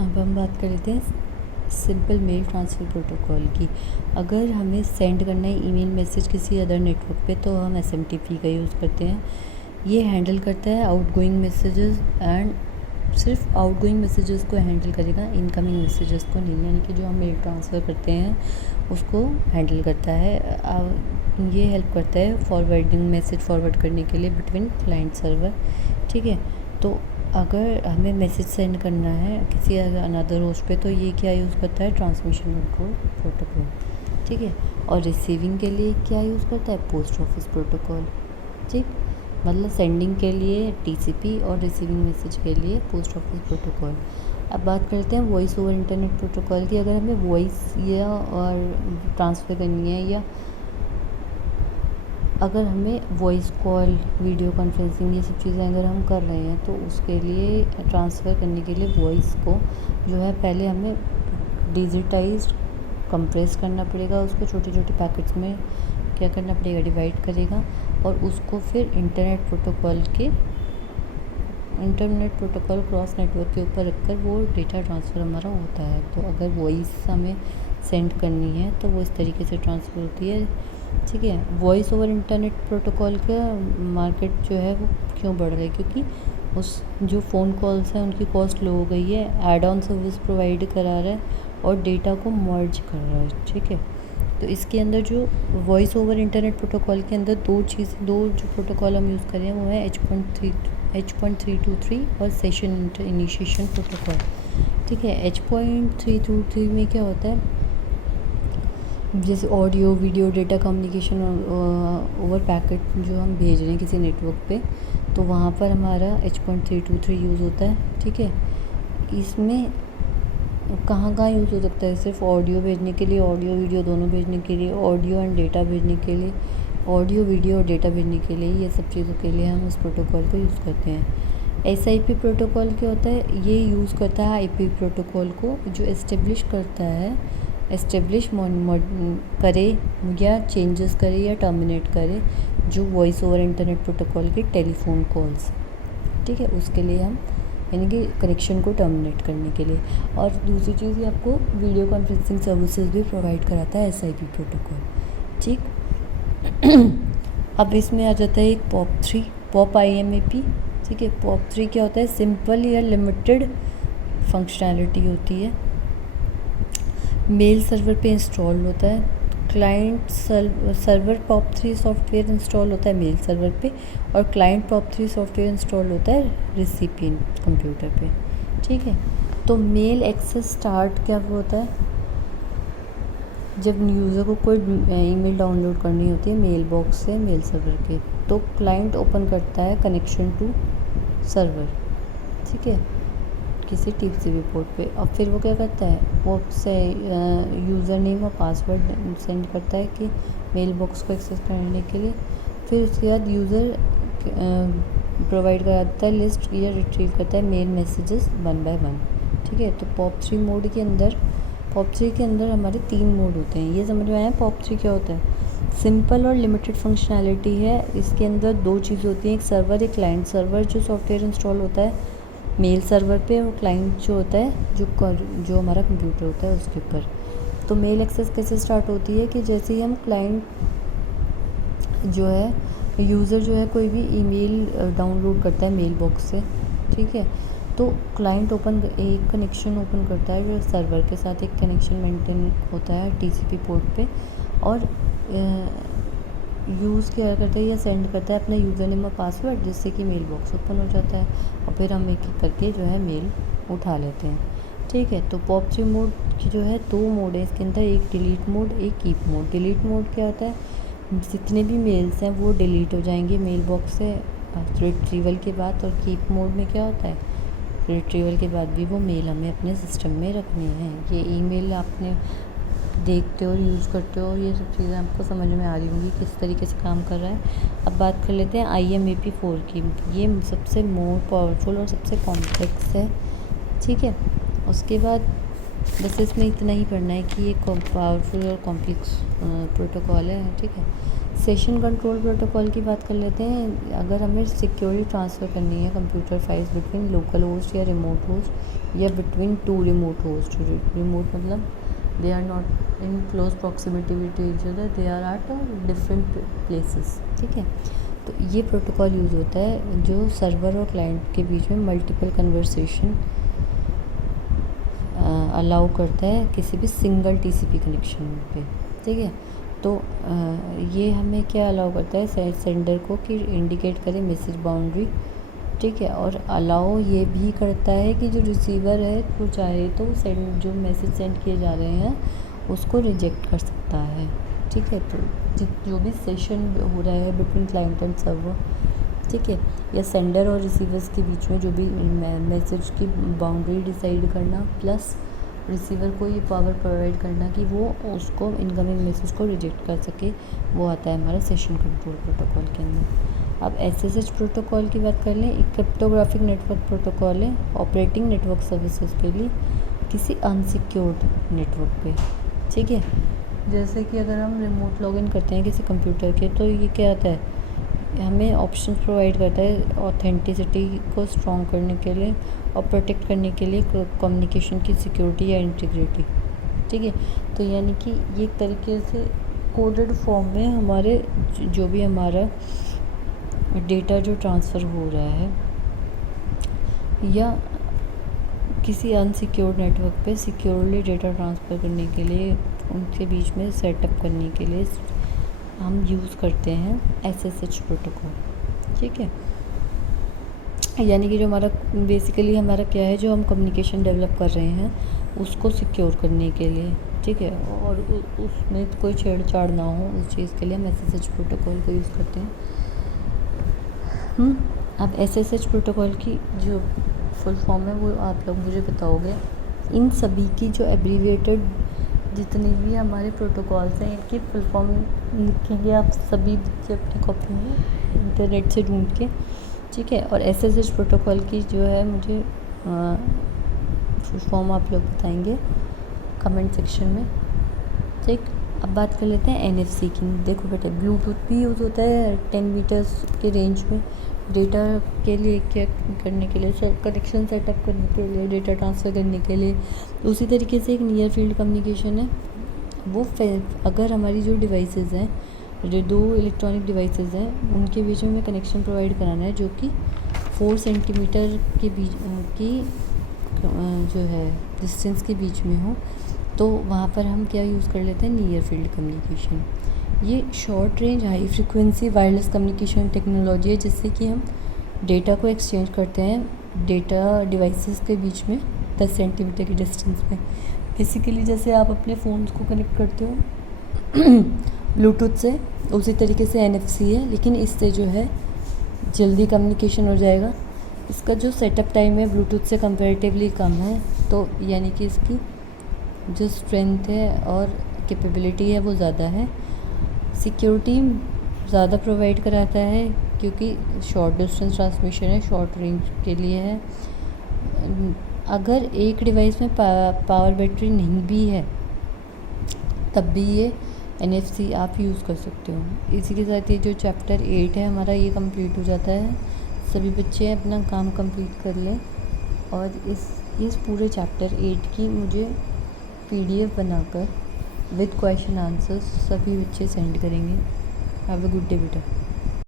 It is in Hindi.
अब हम बात कर लेते हैं सिंपल मेल ट्रांसफ़र प्रोटोकॉल की। अगर हमें सेंड करना है ईमेल मैसेज किसी अदर नेटवर्क पे तो हम एसएमटीपी का यूज़ करते हैं। ये हैंडल करता है आउटगोइंग मैसेजेस एंड सिर्फ आउटगोइंग मैसेजेस को हैंडल करेगा, इनकमिंग मैसेजेस को नहीं, यानी कि जो हम मेल ट्रांसफ़र करते हैं उसको हैंडल करता है। ये हेल्प करता है फॉरवर्डिंग मैसेज फॉरवर्ड करने के लिए बिटवीन क्लाइंट सर्वर। ठीक है, तो अगर हमें मैसेज सेंड करना है किसी अनदर होस्ट पे तो ये क्या यूज़ करता है, ट्रांसमिशन कंट्रोल प्रोटोकॉल। ठीक है, और रिसीविंग के लिए क्या यूज़ करता है, पोस्ट ऑफिस प्रोटोकॉल। ठीक, मतलब सेंडिंग के लिए टीसीपी और रिसीविंग मैसेज के लिए पोस्ट ऑफिस प्रोटोकॉल। अब बात करते हैं वॉइस ओवर इंटरनेट प्रोटोकॉल की। अगर हमें वॉइस या और ट्रांसफ़र करनी है या अगर हमें वॉइस कॉल, वीडियो कॉन्फ्रेंसिंग, ये सब चीज़ें अगर हम कर रहे हैं तो उसके लिए ट्रांसफ़र करने के लिए वॉइस को जो है पहले हमें डिजिटाइज्ड कंप्रेस करना पड़ेगा, उसको छोटे छोटे पैकेट्स में क्या करना पड़ेगा, डिवाइड करेगा, और उसको फिर इंटरनेट प्रोटोकॉल क्रॉस नेटवर्क के ऊपर रखकर वो डेटा ट्रांसफ़र हमारा होता है। तो अगर वॉइस हमें सेंड करनी है तो वो इस तरीके से ट्रांसफ़र होती है। ठीक है, वॉइस ओवर इंटरनेट प्रोटोकॉल का मार्केट जो है वो क्यों बढ़ रहा है, क्योंकि उस जो फ़ोन कॉल्स हैं उनकी कॉस्ट लो हो गई है, ऐड ऑन सर्विस प्रोवाइड करा रहा है और डेटा को मर्ज कर रहा है। ठीक है, तो इसके अंदर जो वॉइस ओवर इंटरनेट प्रोटोकॉल के अंदर दो जो प्रोटोकॉल हम यूज़ कर रहे हैं वो है H.323 और सेशन इनिशिएशन प्रोटोकॉल। ठीक है, H.323 में क्या होता है, जैसे audio video data communication over packet जो हम भेज रहे हैं किसी नेटवर्क पे तो वहाँ पर हमारा H.323 यूज़ होता है। ठीक है, इसमें कहाँ कहाँ यूज़ हो सकता है, सिर्फ ऑडियो भेजने के लिए, ऑडियो वीडियो दोनों भेजने के लिए, ऑडियो एंड डेटा भेजने के लिए, ऑडियो वीडियो और डेटा भेजने के लिए, ये सब चीज़ों के लिए हम इस प्रोटोकॉल को यूज़ करते हैं। SIP प्रोटोकॉल क्या होता है, ये यूज़ करता है IP प्रोटोकॉल को, जो इस्टेब्लिश करता है, इस्टेब्लिश करे या चेंजेस करे या टर्मिनेट करे जो वॉइस ओवर इंटरनेट प्रोटोकॉल की टेलीफोन कॉल्स। ठीक है, उसके लिए हम यानी कि कनेक्शन को टर्मिनेट करने के लिए। और दूसरी चीज़ ये आपको वीडियो कॉन्फ्रेंसिंग सर्विसेज भी प्रोवाइड कराता है SIP प्रोटोकॉल। ठीक अब इसमें आ जाता है एक POP IMAP। ठीक है, POP 3 क्या होता है, सिंपल या लिमिटेड फंक्शनैलिटी होती है, मेल सर्वर पे इंस्टॉल होता है। Client server POP 3 software install होता है मेल सर्वर पे और क्लाइंट POP 3 सॉफ्टवेयर इंस्टॉल होता है रिसिपिएंट कंप्यूटर पे। ठीक है, तो मेल एक्सेस स्टार्ट क्या होता है, जब यूज़र को कोई ईमेल डाउनलोड करनी होती है मेल बॉक्स से मेल सर्वर के, तो क्लाइंट ओपन करता है कनेक्शन टू सर्वर। ठीक है, किसी TCP पोर्ट पे, और फिर वो क्या करता है, वो से यूज़र नेम और पासवर्ड सेंड करता है कि मेल बॉक्स को एक्सेस करने के लिए। फिर उसके बाद यूज़र प्रोवाइड कराता है लिस्ट या रिट्रीव करता है मेल मैसेजेस 1 by 1। ठीक है, तो POP 3 के अंदर हमारे 3 मोड होते हैं। ये समझ में आया POP 3 क्या होता है, सिंपल और लिमिटेड फंक्शनैलिटी है। इसके अंदर 2 चीज़ें होती हैं, एक सर्वर एक क्लाइंट। सर्वर जो सॉफ्टवेयर इंस्टॉल होता है मेल सर्वर पे और क्लाइंट जो होता है जो हमारा कंप्यूटर होता है उसके ऊपर। तो मेल एक्सेस कैसे स्टार्ट होती है कि जैसे ही हम क्लाइंट जो है यूज़र जो है कोई भी ईमेल डाउनलोड करता है मेल बॉक्स से, ठीक है, तो क्लाइंट एक कनेक्शन ओपन करता है जो सर्वर के साथ एक कनेक्शन मेंटेन होता है TCP पोर्ट पे, और यूज़ क्या करता है या सेंड करता है अपना यूज़र नेम और पासवर्ड, जिससे कि मेल बॉक्स ओपन हो जाता है और फिर हम एक एक करके जो है मेल उठा लेते हैं। ठीक है, तो POP 3 मोड की जो है 2 मोड है इसके अंदर, एक डिलीट मोड एक कीप मोड। डिलीट मोड क्या होता है, जितने भी मेल्स हैं वो डिलीट हो जाएंगे मेल बॉक्स से रिट्रीवल के बाद, और कीप मोड में क्या होता है, रिट्रीवल के बाद भी वो मेल हमें अपने सिस्टम में रखनी है। ये ईमेल आपने देखते हो यूज़ करते हो, ये सब चीज़ें आपको समझ में आ रही होंगी किस तरीके से काम कर रहा है। अब बात कर लेते हैं IMAP 4 की। ये सबसे मोर पावरफुल और सबसे कॉम्प्लेक्स है। ठीक है, उसके बाद बस इसमें इतना ही पढ़ना है कि ये पावरफुल और कॉम्प्लेक्स प्रोटोकॉल है। ठीक है, सेशन कंट्रोल प्रोटोकॉल की बात कर लेते हैं। अगर हमें सिक्योरली ट्रांसफ़र करनी है computer files between local host या रिमोट होस्ट या between two remote host. Remote मतलब they are not in close proximity with each other, they are at different places. ठीक है, तो ये प्रोटोकॉल यूज़ होता है जो सर्वर और क्लाइंट के बीच में मल्टीपल कन्वर्सेशन अलाउ करता है किसी भी सिंगल टीसीपी कनेक्शन पे। ठीक है, तो ये हमें क्या अलाउ करता है, सेंडर को कि इंडिकेट करे मैसेज बाउंड्री। ठीक है, और अलाउ ये भी करता है कि जो रिसीवर है वो चाहे तो सेंड जो मैसेज सेंड किए जा रहे हैं उसको रिजेक्ट कर सकता है। ठीक है, तो जो भी सेशन हो रहा है बिटवीन क्लाइंट एंड सर्वर, ठीक है, या सेंडर और रिसीवर्स के बीच में जो भी मैसेज की बाउंड्री डिसाइड करना, प्लस रिसीवर को ये पावर प्रोवाइड करना कि वो उसको इनकमिंग मैसेज को रिजेक्ट कर सके, वो आता है हमारा सेशन कंट्रोल प्रोटोकॉल के अंदर। अब SSH प्रोटोकॉल की बात कर लें, एक क्रिप्टोग्राफिक नेटवर्क प्रोटोकॉल है ऑपरेटिंग नेटवर्क सर्विसेज के लिए किसी अनसिक्योर्ड नेटवर्क पे। ठीक है, जैसे कि अगर हम रिमोट लॉगिन करते हैं किसी कंप्यूटर के, तो ये क्या आता है, हमें ऑप्शन प्रोवाइड करता है ऑथेंटिसिटी को स्ट्रॉन्ग करने के लिए और प्रोटेक्ट करने के लिए कम्युनिकेशन की सिक्योरिटी या इंटीग्रिटी। ठीक है, तो यानी कि ये एक तरीके से कोडेड फॉर्म में हमारे जो भी हमारा डेटा जो ट्रांसफ़र हो रहा है या किसी अनसिक्योर्ड नेटवर्क पे सिक्योरली डेटा ट्रांसफ़र करने के लिए उनके बीच में सेटअप करने के लिए हम यूज़ करते हैं SSH प्रोटोकॉल। ठीक है, यानी कि जो हमारा बेसिकली हमारा क्या है, जो हम कम्युनिकेशन डेवलप कर रहे हैं उसको सिक्योर करने के लिए। ठीक है, और उसमें कोई छेड़छाड़ ना हो उस चीज़ के लिए हम SSH प्रोटोकॉल को यूज़ करते हैं। अब SSH प्रोटोकॉल की जो फुल फॉर्म है वो आप लोग मुझे बताओगे। इन सभी की जो एब्रीविएटेड जितने भी हमारे प्रोटोकॉल्स हैं इनकी फुल फॉर्म लिखेंगे आप सभी बच्चे अपनी कॉपी में इंटरनेट से ढूंढ के। ठीक है, और SSH प्रोटोकॉल की जो है मुझे फुल फॉर्म आप लोग बताएंगे कमेंट सेक्शन में। ठीक, अब बात कर लेते हैं NFC की। देखो बेटा, ब्लूटूथ भी यूज़ होता है 10 मीटर्स के रेंज में डेटा के लिए, क्या करने के लिए, कनेक्शन सेटअप करने के लिए, डेटा ट्रांसफ़र करने के लिए। उसी तरीके से एक नियर फील्ड कम्युनिकेशन है, वो अगर हमारी जो डिवाइसेस हैं, जो 2 इलेक्ट्रॉनिक डिवाइसेस हैं उनके बीच में कनेक्शन प्रोवाइड कराना है जो कि 4 सेंटीमीटर के बीच की जो है डिस्टेंस के बीच में हो, तो वहाँ पर हम क्या यूज़ कर लेते हैं, नियर फील्ड कम्युनिकेशन। ये short range high frequency wireless communication technology है जिससे कि हम डेटा को एक्सचेंज करते हैं डेटा डिवाइसेस के बीच में 10 सेंटीमीटर की डिस्टेंस में। बेसिकली जैसे आप अपने फ़ोन्स को कनेक्ट करते हो ब्लूटूथ से, उसी तरीके से NFC है, लेकिन इससे जो है जल्दी कम्युनिकेशन हो जाएगा। इसका जो सेटअप टाइम है ब्लूटूथ से कंपैरेटिवली कम है, तो यानी कि इसकी जो स्ट्रेंथ है और कैपेबिलिटी है वो ज़्यादा है। सिक्योरिटी ज़्यादा प्रोवाइड कराता है क्योंकि शॉर्ट डिस्टेंस ट्रांसमिशन है, शॉर्ट रेंज के लिए है। अगर एक डिवाइस में पावर बैटरी नहीं भी है तब भी ये NFC आप यूज़ कर सकते हो। इसी के साथ ये जो चैप्टर 8 है हमारा ये कंप्लीट हो जाता है। सभी बच्चे अपना काम कंप्लीट कर लें और इस पूरे चैप्टर 8 की मुझे PDF बनाकर विद क्वेश्चन आंसर्स सभी बच्चे सेंड करेंगे। हैव अ गुड डे बेटा।